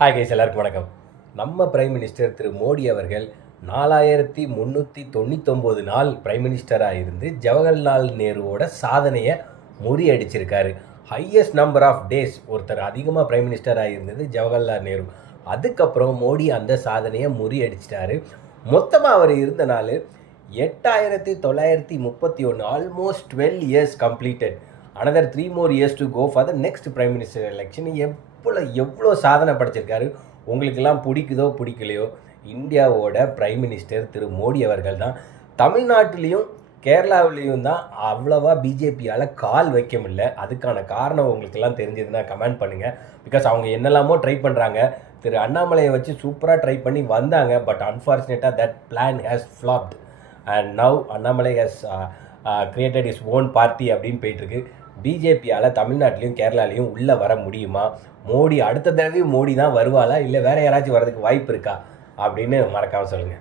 Hi guys, எல்லாருக்கும் வணக்கம். நம்ம பிரைம் மினிஸ்டர் திரு மோடி அவர்கள் 4399 நாள் பிரைம் மினிஸ்டராக இருந்து ஜவஹர்லால் நேருவோட சாதனையை முறியடிச்சிருக்காரு. ஹையஸ்ட் நம்பர் ஆஃப் டேஸ் ஒருத்தர் அதிகமாக பிரைம் மினிஸ்டராக இருந்தது ஜவஹர்லால் நேரு. அதுக்கப்புறம் மோடி அந்த சாதனையை முறியடிச்சிட்டாரு. மொத்தமாக அவர் இருந்த நாள் 8931, almost 12 years completed. Another 3 more years to go for the next prime minister election. எவ்வளோ சாதனை படைச்சிருக்காரு. உங்களுக்கெல்லாம் பிடிக்குதோ பிடிக்கலையோ, இந்தியாவோட பிரைம் மினிஸ்டர் திரு மோடி அவர்கள் தான். தமிழ்நாட்டிலையும் கேரளாவிலையும் தான் அவ்வளோவா பிஜேபியால் கால் வைக்க முடியல. அதுக்கான காரணம் உங்களுக்கெல்லாம் தெரிஞ்சதுன்னா கமெண்ட் பண்ணுங்கள். பிகாஸ் அவங்க என்னெல்லாமோ ட்ரை பண்ணுறாங்க. திரு அண்ணாமலையை வச்சு சூப்பராக ட்ரை பண்ணி வந்தாங்க. பட் அன்ஃபார்ச்சுனேட்டாக that plan has flopped and now Annamalai has created is own party அப்படின்னு போயிட்டுருக்கு. பிஜேபியால் தமிழ்நாட்டிலையும் கேரளாலையும் உள்ளே வர முடியுமா? மோடி அடுத்த தடவையும் மோடி தான் வருவாளா, இல்லை வேறு யாராச்சும் வர்றதுக்கு வாய்ப்பு இருக்கா அப்படின்னு மறக்காமல் சொல்லுங்கள்.